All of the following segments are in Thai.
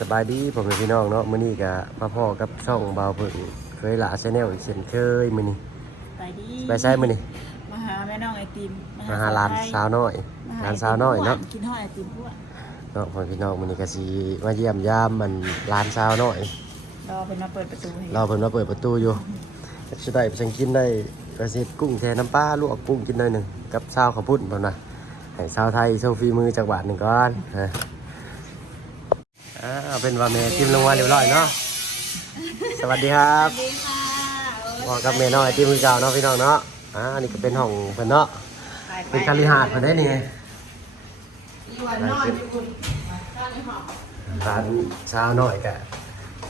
สบายดีผมเป็นพี่น้องเนาะมื้อนี้ก็มาพ่อกับช่องบาวเพิ่งเคยหลาชาแนลอีกเช่นเคยมื้อนี้ไปดีไปใช้มื้อนี้มาหาแม่น้องไอติมมาหาร้านสาวน้อยมหร้านสาวน้อยเนาะกินทอดไอติมพวกเนาะพ่อพี่น้องมื้อนี้ก็สิมาเยี่ยมยามมันร้านสาวน้อยรอเป็นมาเปิดประตูให้รอเพิ่นมาเปิดประตูอยู่สิได้ไปสังกินได้ก็สิกุ้งแทน้ำปลาลวกกุ้งกินหน่อยหนึงกับชาวข้าวปุ้นเพิ่นน่ะให้ชาวไทยโชว์ฝีมือจักบาทหนึงก่อนฮะ อ่าเอาเป็นว่าแม่จิ้มลงมาเรียบร้อยเนาะสวัสดีครับดีค่ะพอกับแม่น้อยที่มือเก่าเนาะพี่น้องเนาะอ่านี่ก็เป็นห้องเพิ่นเนาะเป็นคาลิฮาดเพิ่นได้นี่ไงอยู่วันนอนอยู่คุณข้าวในหอมร้านเช้าหน่อยกะ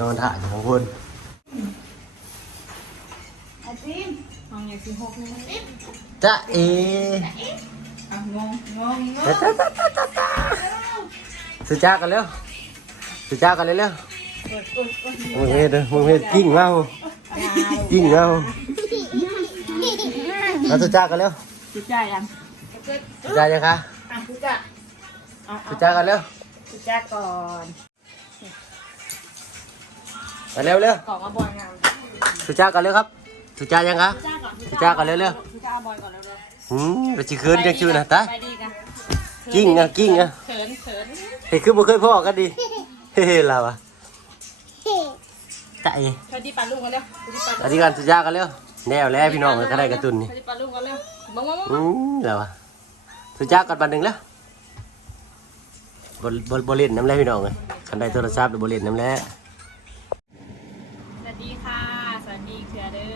นอนถ่ายอยู่ข้างบนไอติมห้องอย่างสี่หกนี่มันติดจ๊ะเออะงงงงงจ๊ะงจ๊ะจ๊ะจ๊ะจ๊ะจ๊ะสุจ้ากันเร็วสุจ้ากันเร็ วเร็วกดกดกดมึงเฮ็ดเด้อมึงเฮ็ดกิ้งเมากิ้งเมาเอาสุจ้ากันเร็วจุดใจยังสุจ้ายังคะอะจุดจ้าเอาสุจ้ากันเร็วจุจ้าก่อนไปเร็วเร็วกล่องมาบอยงามสุจ้ากันเร็วครับสุจ้ายังคะจุจ้าก่อนจุดจ้าก่อนเร็วจุจ้าบอยก่อนเร็วหืมไปสิคืนจังชื่อนะตาไปดีกันกิ้งอะกิ้งอะเขินเขินเฮ้ยคือบ่เคยพ่อกันดิ เฮ้ยเราอะใจเธอดีปลาลูกกันเร็วเธอดีปลาอธิการสุดยากันเร็วแนวแล้วพี่น้องก็ได้กระตุนนี่เธอดีปลาลูกกันเร็วบังบังบังอืมเราอะสุดยากันบันหนึ่งแล้วบนบนบนเล่นน้ำแล้วพี่น้องเลยคันได้โทรศัพท์หรือบนเล่นน้ำแล้วสวัสดีค่ะ สวัสดีเคือเด้อ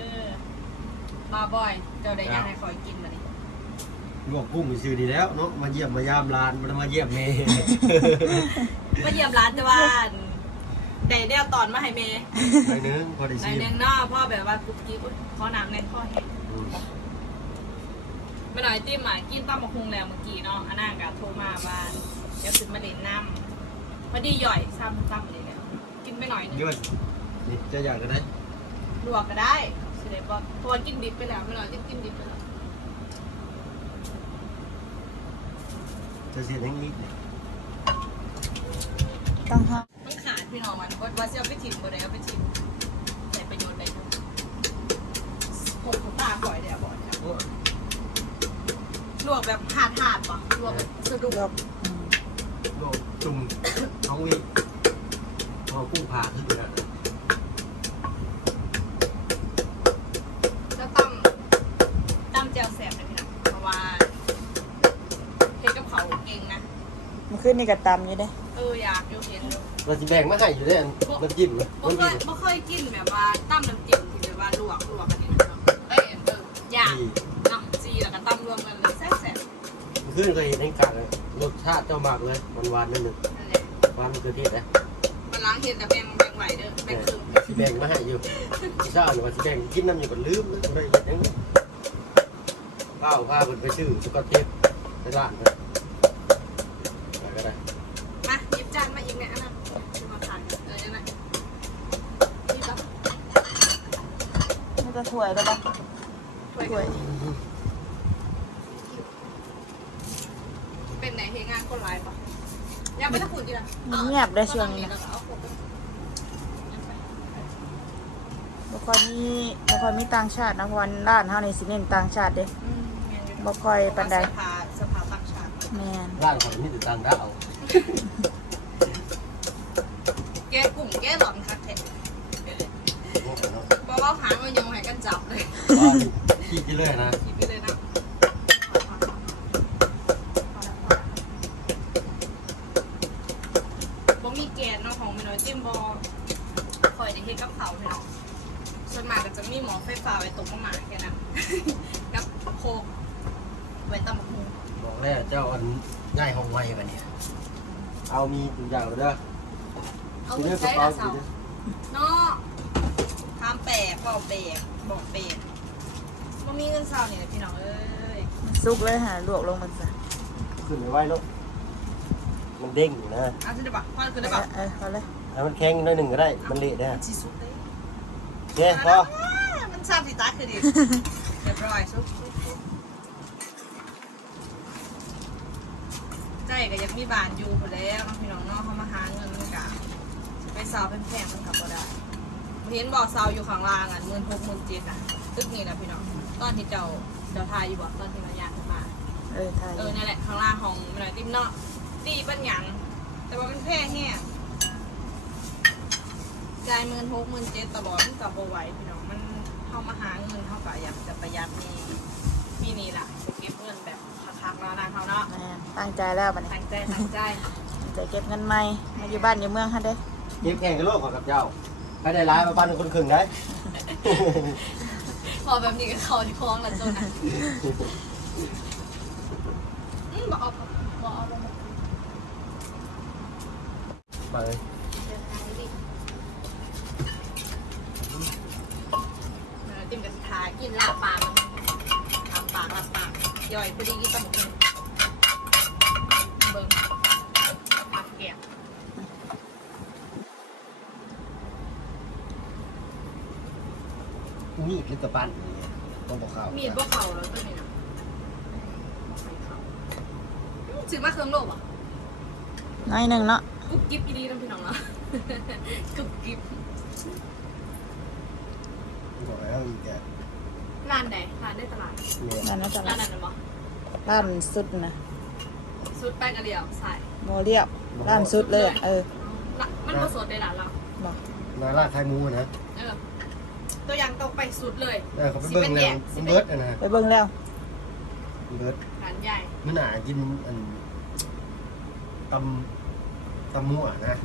มาบ่อย เจ้าได้ยังให้คอยกินมาดิ ลวกกุ้งซื้อดีแล้วเนาะมาเยี่ยมมายามร้านมามาเยี่ยมเมย์มาเยี่ยมร้านจ้าบ้านได้เดี่ยวตอนมาให้เมย์ไปนึงพอได้ในชิมเนืองนอกพ่อแบบว่ากุ๊กกิ๊บขอน้ำในข้อเห็ดอืมไม่หน่อยติ้มอะกินต้มมะคุงแล้วเมื่อกี้เนาะอันนั้นก็โทรมาบ้านเดี๋ยวขึ้นมาเล่นน้ำพอดีหย่อยซ้ำซ้ำเลยเนี่ยกินไปหน่อยนึงยืนนี่จะอยากกันได้ลวกก็ได้เสด็จบอตัวกินดิบไปแล้วไม่หน่อยกินดิบไปแล้ว จะเสียทั้งนี้ต้องห้มันขาดพี่น้องมันว่าว่าจะเอาไปถิ่มบ่ได้เอาไปถิ่มใส่ประโยชน์ได้ทั้งผมของตาปล่อยเดี๋ยวบอกนะลวกแบบหาดหาดๆป่ะลวกแบบสะดุกโดดจุ่มท้องวิพอกุ้งผ่าขึ้นไป มันขึ้นนี่กับตำอยู่เด้เอออยากอยู่เห็นอยู่เราจะแบ่งมาให้อยู่ด้วยอันน้ำจิ้มนะบ่เคยบ่เคยกินแบบว่าตั้มน้ำจิ้มที่แบบว่าลวกลวกกันนี่นะเอ้ยเอออยากดีเนาะจีแล้วก็ตั้มรวมกันเลยแซ่บขึ้นเคยเห็นในกาเลยรสชาติเจ้ามากเลยมันหวานนิดหนึ่งๆนั่นแหละหวานเกลือเทศนะมาล้างเห็ดแต่แบ่งแบ่งไหวเด้อแบ่งครึ่งสิแบ่งมาให้อยู่เช้าหนูว่าสิแบ่งกินน้ำอยู่กับลืมนะไม่เห็นยังเป้าพาเพิ่นไปซื้อสุกเทปในร้านเพิ่น มันจะถ้วยแล้วปะถ้วยกันเป็นไหนเฮงานคนร้ายปะยังไม่ต้องขุดดีนะเงียบได้ช่วงนี้นะเอาขวดไปบ่ค่อยมีบ่ค่อยมีต่างชาตินะเพราะวันร้านเฮานี่สิเน้นต่างชาติเด้อืมแม่นอยู่บ่ค่อยปานใดสภาสภาต่างชาติแม่นร้านของนี่ติดตังดาว กินเลยนะหยิบไปเลยนะบ่มีแกนเนาะของแม่น้อยจิ้มบ่คอยได้เฮ็ดกับเขาวเนาะส่วนมากก็จะมีหมอไฟฟ้าไว้ตรงประมาณแค่นั้น กับโคกไว้ตำบักหุ่งบอกแล้วเจ้าอันง่ายห้องไวกันเนี่ย เอามีทุกอย่างเลยเด้อเอาทีเงินี้นกระใช้เป๋าละสีเสานี้เนาะทำแปลกบอกแปลกบอกแปลก บ่มีเงินเสานี่แหละพี่น้องเอ้ยมันสุกเลยหาลวกลงมันซะขึ้นไปไว้ลูกมันเด้งอยู่นะเอาสิได้ปะพ่อคือเอได้อปะเออเอาเลยถ้ามันแข็งหน้อยหนึ่งก็ได้ มันเละได้สิสุดเลยโอเคพอมันทราบสิตาคือดิเรียบร้อยซุกซุกซุกใจก็ยังมีบ้านอยู่หมดแล้วเนาะพี่น้องเนาะเขามาหาเงินมันกะซาวแพงๆมันกลับบ่ได้เห็นบอกซาวอยู่ข้างล่างอะหมื่นหกหมื่นเจ็ดอะ ตึกนี่แหละพี่น้องตอนที่เจ้าเจ้าทายอยู่บอกตอนที่เราอยากขึ้นมาเออไทยเออนั่นแหละข้างล่างของมันหน่อยติ้มเนาะดีปัญญังแต่ว่ามันแพงแห้งจ่ายหมื่นหกหมื่นเจ็ดตลอดมันกลับบ่ไหวพี่น้องมันเข้ามาหาเงินเท่ากับอยากจะประหยัดมีมีนี่ล่ะเก็บเงินแบบคักๆแล้วนะเขาเนาะแม่นตั้งใจแล้วบัดนี้ตั้งใจตั้งใจตั้งใจเก็บเงินใหม่มาอยู่บ้านอยู่เมืองฮะเด้เก็บแข่งกับโลกของกับเจ้าไปได้ร้ายมาปั้นคนครึ่งได้ พอแบบนี้ก็เขาที่คล้องละจนอะอืมบอกเอาบอกเอาลงมามาเลยเดินทางดิเออติมกับสถากินลาบปลามันทำปากลาบปากย่อยพอดีกินตำบักหุ่งเบิ่งผักแกะ มีดหรือกระปั้นอย่างเงี้ยต้องบอกเขามีมีดบ่เข่าแล้วตัวนี้นะถือมาเครื่องโลกอะน้อยหนึ่งเนาะกุ๊บกิ๊บอีดีน้ำพี่น้องเนาะกุ๊บกิ๊บบอกแล้วอีกแกร้านไหนร้านได้ตลาดเนี่ยนั่นนะจ๊ะร้านนั้นนะมั้งร้านสุดนะสุดแป้งกระเดียวใส่โมเรียบร้านสุดเลยอะเออละมันผสมในร้านเราบอกนาราไทยมูนะเออ ตัวอย่างต้องไปสุดเลยเออเขาไปเบิ้งแล้วมันเบิร์ดอะนะไปเบิ่งแล้ว มันเบิร์ดร้านใหญ่มันหนากินอันตำตำมั่วนะ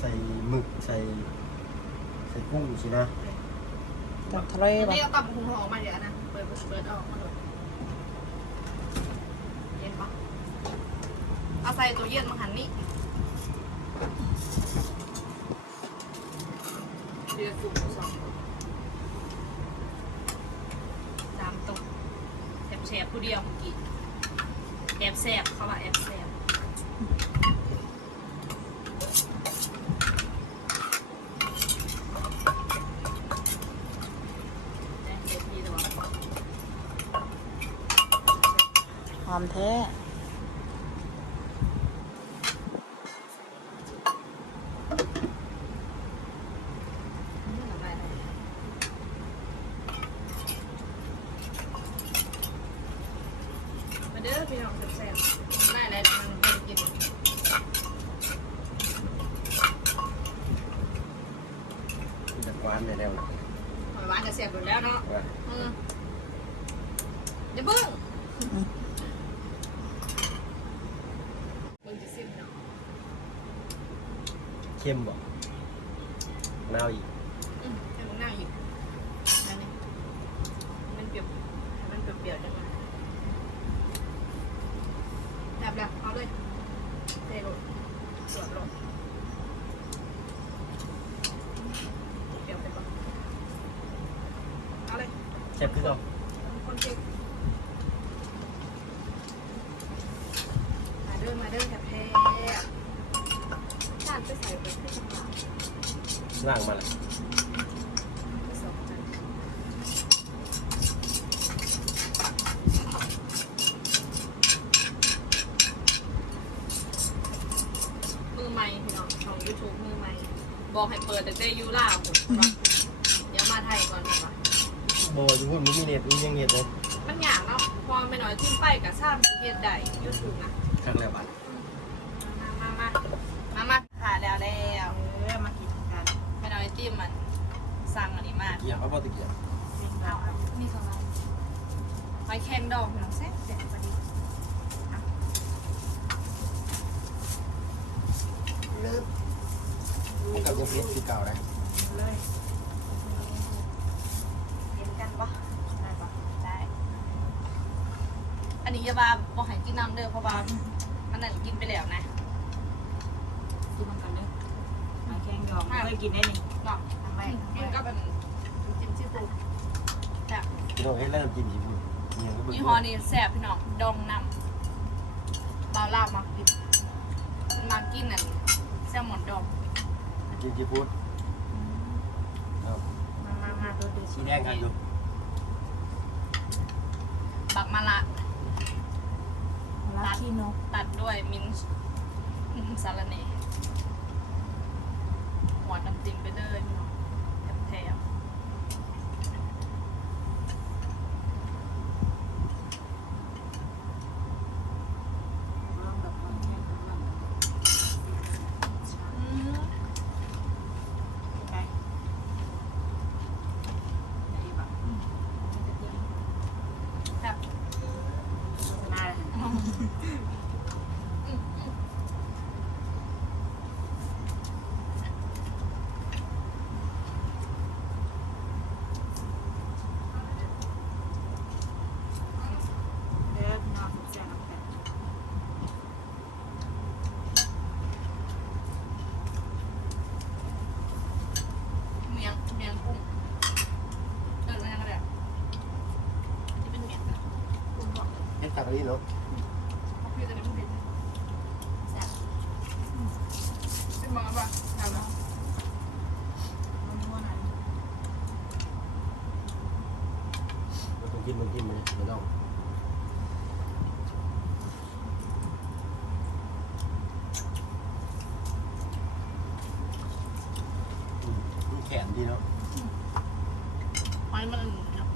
ใส่หมึกใส่ ใส่กุ้งสินะจากทะเลอันบอกนี้เอาตำพุงหอมมาเดี๋ยวนะเปิดเปิดเปิดออกมาดูเย็นปะเอาใส่ตัวเย็นมาหันนี่เดือดสูงสองสามตกแอบแฉบ ผู้เดียวเมื่อกี้แอบแซบเขาว่าแอบแซบได้เด็ดดีเลยวะหอมแท้ มาเด้อพี่น้องแซ่บๆได้แล้วมันเป็นกิน จากหวานในแนวนะ หอยหวานจะแซ่บอยู่แล้วเนาะ ว่า อืม เดี๋ยวเบิ้งอืมเบิ้งจะซิมเนาะ เข้มบ่นาวอีก อืมให้มันน่าอยู่นั่นนี่มันเปรี้ยวให้มันเปรี้ยวๆจังเลยแบบแล้วเอาเลยเทลงสวดลงเปรี้ยวไปก่อนเอาเลย แซ่บขึ้นเอา คนเก่งมาเด้อมาเด้อแทบแพ้จานไปใส่ไปให้จังหวะ ล่างมาเลย ผสมกันมือใหม่พี่น้องของ YouTube มือใหม่ บอกให้เปิดแต่ได้ยูล่าผมว่าเดี๋ยวมาไทยก่อนดีกว่าโบจะพูดมันมีเน็ตมียังเน็ตเลยมันยากเนาะพอไม่น้อยทิ้งไปกับซ้ำเฮ็ดได้ยูทูบนะครั้งแรกบัตร มามามามามาถ่ายแล้วแล้ว เออมากินกัน ไม่น้อยติ้มมันสั่งอันนี้มาก เกียร์เขาบอกตะเกียบ เอาเอานี่ของเราหอยแครงดองพี่น้องแซ่บแซ่บพอดี เลิศกับยังเพชรสีเก่าเลย เลยเห็นกันปะได้ปะได้ อันนี้อยาบาบอกให้กินน้ำเด้อเพราะว่าอันนั้นกินไปแล้วนะกินมันกันเลยมาแข้งดองเคยกินได้นี่เนาะทำไมกินก็เป็นจิ้มซีฟู้ดแบบพี่น้องให้เริ่มจิ้มจิ้มเนี่ยก็เบิ่งยี่ห้อนี้แซ่บพี่น้องดองน้ำบาวล่าวมากินมันมากินน่ะแซลมอนดองจิ้มจิ้มพูดเอามามามาดูดิสีแดงกันดู บักมะละ ลาขี้น กตัดด้วยมินท์สาระเน่ ติมไปเลยพี่น้องแถบ เริ่มแบบความแข็งของมัน ๆอืม ไปดีป่ะ ครับ โฆษณาเลยเด้อพี่น้องแซ่บน้ำแข็ง เมียงเมียงกุ้งเออมันยังไงแบบที่เป็นเมียงนะกุ้งบอก เฮ็ดจากนี้เนาะ พี่จะได้ไม่เผ็ดแซ่บเป็นมังป่ะทำแล้ว นัวๆหน่อย มันต้องกินมันกินมันไม่ต้องอืมมันแขนดีเนาะ หอยมันเนาะ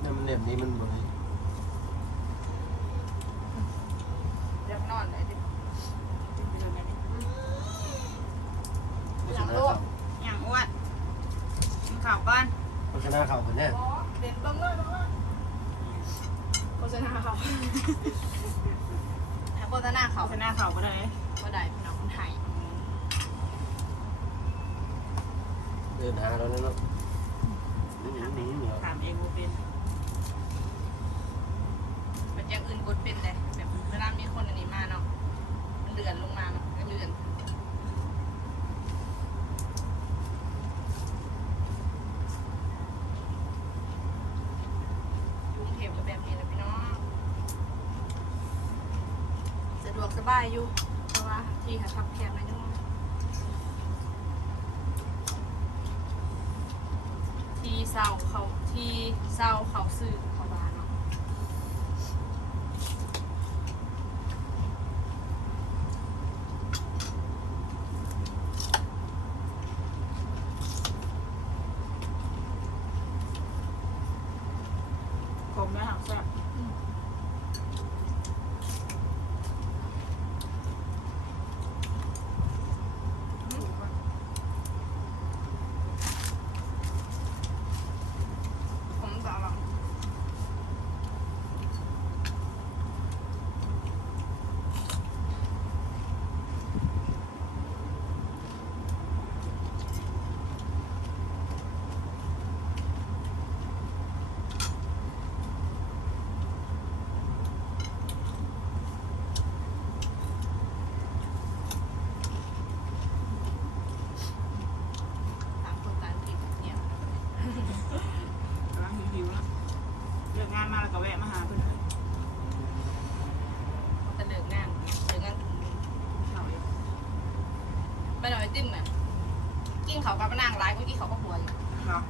เนี่ยมันเหน็บนี้มันบ่ได้ เรียบนอนเลยดิ กินไปเลยแม่นี่ โฆษณาเขา อย่างอ้วนกินข้าวก่อน โฆษ ณาเขาคนเนี้ยอ๋อเด็ดบ้างเลยบ้างเลยโฆษณาเขาถ้าโฆษณาเขาโฆษณาข้าวก็ได้ก็ได้พี่น้องคนไทยเดินหาเราแล้วเนาะนี่นี่นี่เหรอถามเองบ่เป็นเป็นอย่างอื่นกดเป็นเลยแบบเวลามีคนอันนี้มาเนาะมันเลื่อนลงมาเนาะก็เลื่อนกรุงเทพก็แบบนี้แหละพี่น้องสะดวกส บายอยู่เพราะว่าที่หาทับแคบนะจังหวะที่เศร้าเขาที่เศร้าเขาซื้อเขาบานเนาะ ผมแล้วหักแซ่บ ผมจะลอง ตามคนตามกินเนี่ย กำลังหิวๆแล้วเลิกงานมาแล้วก็แวะมาหาเพื่อนเลย จะเลิกงานเลิกงาน ข้าวเอง ไปหน่อยจิ้มเนี่ยกิน เขากับนางร้ายก็กินเขาก็หัวอยู่เนาะ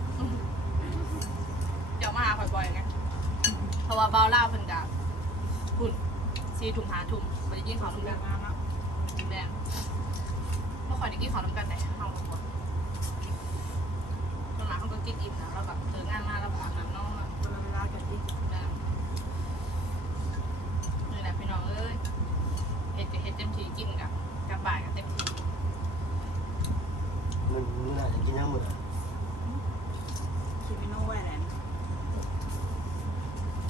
เดี๋ยวมาหาบ่อยๆไงเพราะว่าเบาเล่าเพิ่นกับหุ่นซีถุงหาถุงไปกินเขาเลิน้ำกกันงานแล้วกินแดงเมื่อก่อนได้กินเขาน้ำกันแต่เขาหมดคนคนมาเขาก็กินอิ่มนะแล้วแบบเจองานมาแล้วแบบอาบน้ำนอนเวลาเวลากันที่แบบนี่แหละพี่น้องเอ้ยเฮ็ดก็เฮ็ดเต็มที่กินกับกับบ่ายกับเต็มที่ มันมันน่าจะกินยังหมดอะคิดไม่โน้ไว้แหละ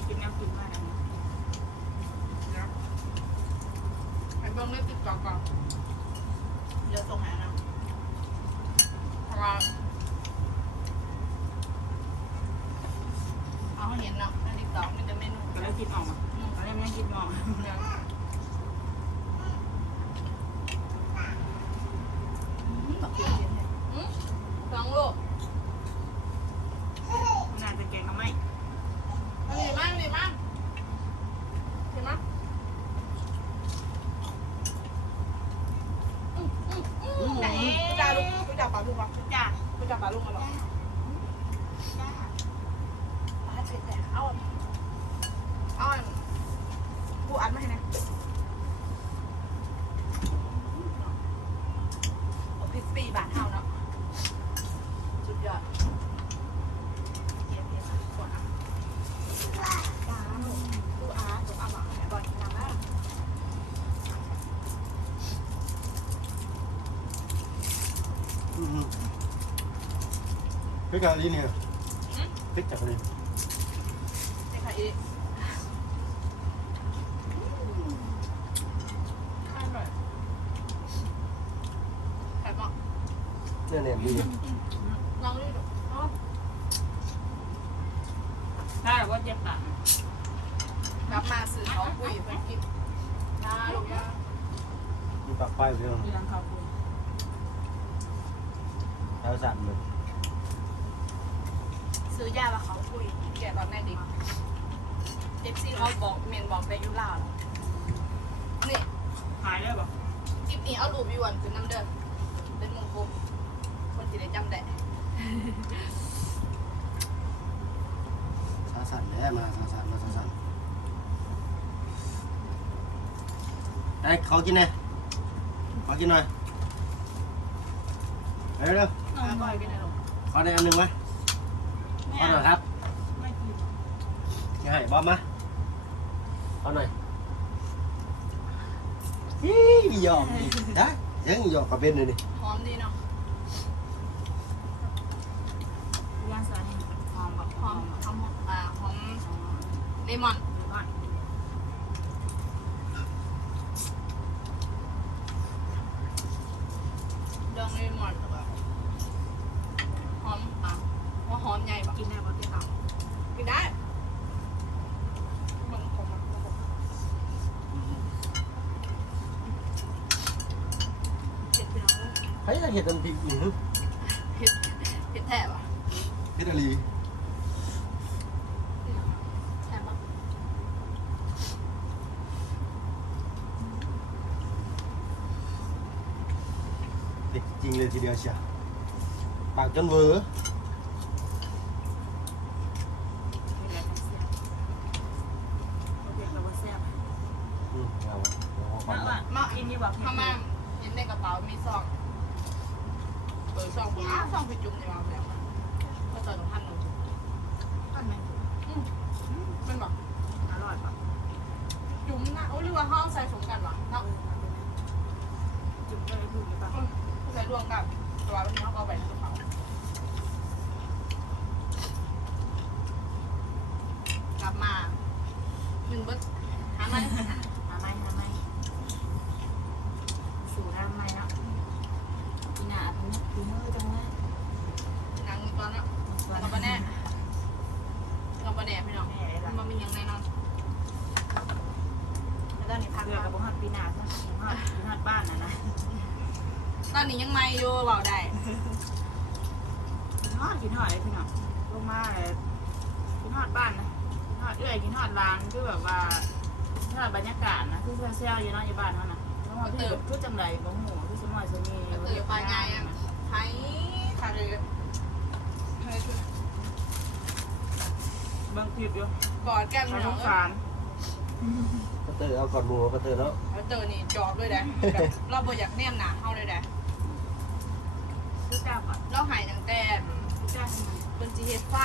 กินน้ำกินมาแล้วนะไอ้เบิ้งเล่นติ๊กต็อกก่อนเดี๋ยวส่งหาเราเพราะว่าเอาให้เห็นเนาะในติ๊กต็อกมีแต่เมนูก็เลยคิดออกมาตอนนี้มันยังคิดออก เนี่ยอืมสองลูก มันน่าจะแกงก็ไม่ มันดีมากดีมากดีมากอืมอืมอืมไหนกูจ่าลูกกูจ่าปลาลูกปะ จ้า กูจ่าปลาลูกมาหรอปลาเฉยแต่เอาเอาอันกูอัดมาให้นะโอเค สปีบาทเท่าเนาะสุดยอดเกียร์เกียร์กดอะจ้าดูอาร์ตดูอาร์ตแบบบอลกินน้ำแล้ว อืม พริกอะไรเนี่ยพริกจากอะไร นี่ค่ะอีอร่อยแอบบอก เนี่ยเนี่ยมี ลองดูดูอ๋อ ได้ว่าเจ็บปาก รับมาสื่อเขาคุยเพื่อนกินได้ลูกย่า มีปากไฟเรื่อง มีรังเขาคุย เท้าสั่นเลยซื้อยาแล้วเขาคุยแกะตอนแม่ดิเอฟซีเขาบอกเมนบอกได้อยุลาวนี่หายได้ปะคลิปนี้เอารูปวิวันคือน้ำเด้อเป็นมงคลคนที่ได้จำได้เท้าสั่นแย่มาเท้าสั่นมาเท้าสั่นไอ้ยเขากินไงเขากินหน่อยเร็ว เร็วอยกันนะลูกขอได้อันหนึ่งไหมขอหน่อยครับไม่กินยังไงบอมมาขอหน่อยฮียอมอีกได้ยังยอมกับเบนเลยนี่หอมดีเนาะย่างสาหอมแบบหหออมมหอมอ่าหอมเลมอน ก่อน ดองเลมอนแบบหอมอะว่าหอมใหญ่ปะ กินได้ปะที่ต่าง กินได้มันคงมันเผ็ดไปเนาะ ใครจะเห็นน้ำพริกนี่ฮึ เผ็ดเผ็ดแท้ปะ เฮ็ดอะไร แท้ปะ เด็กจริงเลยทีเดียวเชียวปากจนเวอร์ ไม่ได้ทั้งเสียบโอเคเราว่าแซ่บ อืมเอาเอาเอา มา เอา ว่ามาอินนี่บอก ถ้ามาเห็นในกระเป๋ามีซองเปิดซองอ้าวซองผิดจุ่มในวางแล้วก็ต่อตรงพันหนึ่ง ท่านไหม มันบอก อร่อยปะ จุ่มนะโอ้หรือว่าห้องใส่สมกันวะเนาะ จุ่มได้ถูกหรือเปล่า ใส่รวมกันแต่ว่าวันนี้เขาก็เอาไปในกระเป๋า กลับมาหนึ่งเบิร์ด หามันหาไม่หาไม่สู่ทำไมเนาะกินอะเป็นฝีมือจังเลยหนังตอนนั้นกับปะแน่กับปะแน่พี่น้องม่เลยล่ะมันมีอย่างแน่นอนแล้วตอนนี้พักเพื่อมากับบุหัดปีหน้าซะหัดบุหัดบ้านนะนะตอนนี้ยังไม่อยู่เบาได้กินฮอดกินฮอดเลยพี่น้องลงมาเลยกินฮอดบ้านนะกินฮอดเอื้อยกินฮอดร้านคือแบบว่า กินฮอดบรรยากาศนะคือเซี่ยวๆอยู่เนาะอยู่บ้านเขานะแล้วมาที่คือจังไรบ่หูคือสมอยสมีเตือไปไงอะไทยค่ะเลยเฮ้ยบางคลิปอยู่กอดแก้มสพี่น้องงเอ้สารกระเตอเอาก่อนหมูกระเตอแล้วยเจอนี่จอบด้วยนะแบบเราบ่อยากแนมหนาเข้าเลยนะคือจ้าก่อนเราหายตั้งแต่คือจ้าทำไมเป็นจีเฮดไฟ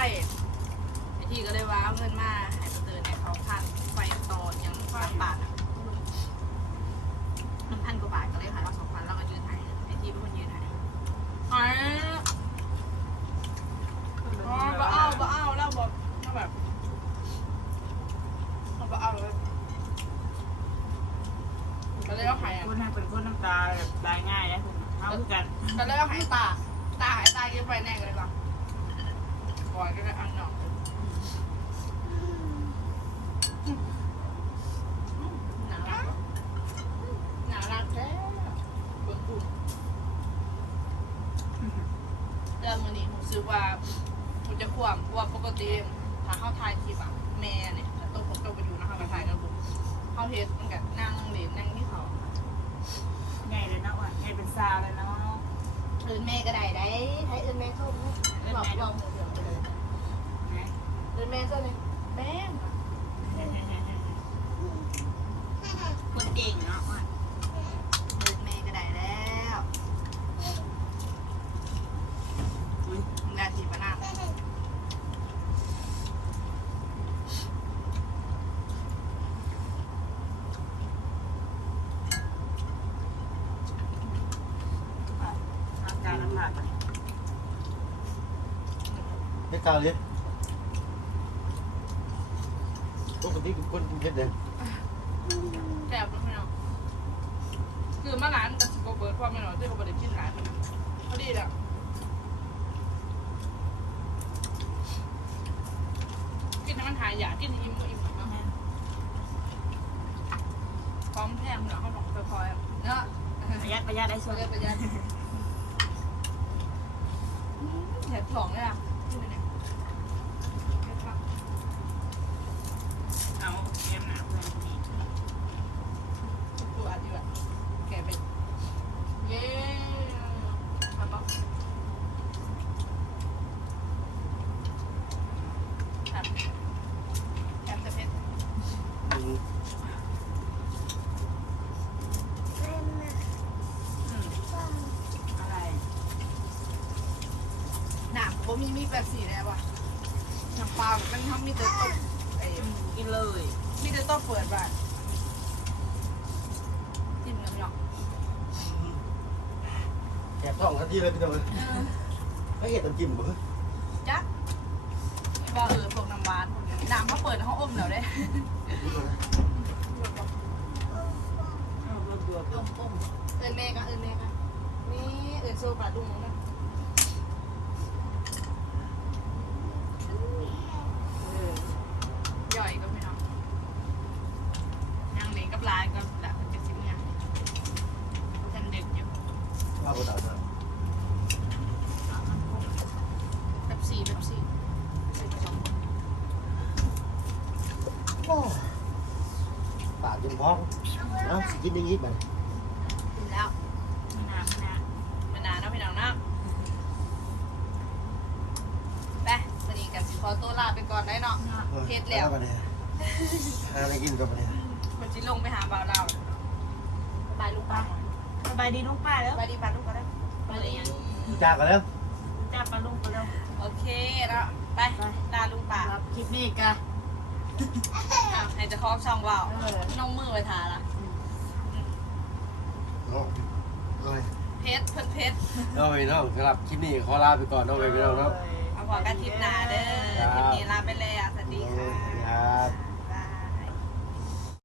ไอทีก็เลยว่าเอาเงินมาใหายไปเตือนในเขาพันไฟต่อยัง พันบาทอะมันพันกว่าบาทก็เลยหายเราสองพันแล้วก็ยืนหายไอทีเป็นคนยืนหายหายอ๋อบ่เอาบ่เอาแล้วบ่เอาแบบเอาบ่เอาเลยก็เลยเอาหายอะคนให้เป็นคนน้ำตาแบบตายง่ายนะคุณเอาคือกันก็เลยเอาหายตา ตาหายตากินไปแน่เลยก่อนก่อนก็เลยอันเนาะหนารักหนารักแท้เบิ่งกูเรื่องมันนี้ผมซื้อว่าผมจะควม เพราะว่าปกติถ้าเข้าทายคลิปอะแม่เนี่ยแล้วตัวผมตัวไปอยู่นะคะมาถ่ายกับผมเข้าเทสมันกับนั่งเหรียญนั่งที่เขาง่ายเลยนะว่าง่ายเป็นซาเลยเนาะอื่นแม่ก็ได้ได้ให้อื่นแม่เข้าบอกลองเดี๋ยวไปเลยนะอื่นแม่เจ้าเลยแม่ง คนเก่งเนาะ อื่นแม่ก็ได้แล้ว เฮ็ด ข้าวเลยปกติคนกินเฮ็ดเด้อแซ่บพี่น้องคือมาร้านกับสิบเบิร์ดเพราะไม่น้อยที่เขาไม่ได้กินร้านมันพอดีแหละกินให้มันหายอยากกินให้อิ่มก็อิ่มเนาะพร้อมแพงเหรอเขาบอกพลอยๆเนาะประหยัดประหยัดได้ส่ช่ววนยประหยัดแถบสองเลยอะนี่เนี่ยแค่ฟัง เอาเก็บหนาเพื่อนนี่ ตัวอันนี้แบบแกะเป็นเย้มาบอกครับแถมจะเพชร อืม อืมอะไร หนามบ่มีมีแบบสีแล้วว่ะน้ำปลามันทำมีแต่ต้มไอ้ อืมกินเลย มีแต่ต้มเปิดบ้านจิ้มน้ำหยอก แกะท้องทันทีเลยพี่น้องเอ้ยไอ้เฮ็ดน้ำจิ้มบ่เฮ้ยจักว่าเออพวกน้ำหวานพวกนี้น้ำเขาเปิดเขาอมแล้วเด้เอารถด่วนอมอมเอินแม่กันเอินแม่กันนี่เอินโซปลาดุงนะ เออย่ อยก็ไม่น้องยังเล็กกับลายก็ละมันจะสิบเนี่ยทันเด็กอยู่ ว่าบ่ตามนะ แบบสี่แบบสี่ใส่ผสม โอ้ปากจนพอง เอ้าสิกินอย่างงี้บัดกินแล้วมีน้ำมีน้มานานแล้วพี่น้องนะไปวันนี้กันสิขอตัวลาไปก่อนได้เนาะำเฮ็ดแล้ว บัดนี้หาอะไรกินก่อนบัดนี้มันจิลงไปหาบ่าวเราบายลูกป้าสบายดีลุงป้าแล้วบายดีป้าลูกก็ได้บายดีจากกันแล้วจ้าปลาลุงไปแล้วโอเคแล้วไปลาลุงป้าครับคลิปนี้กันอะให้เจะคล้าของช่องว่าวเออ น้องมือไปทาละ เนาะเอาไปเพชรเพิ่นเพชรเอาไปน้องสำหรับคลิปนี้ขอลาไปก่อนเน้องไปพี่น้องเนาะเอาพอกันทิปหนาเด้อครับทิปนี้ลาไปแล้วสวัสดีค่ะ ครับ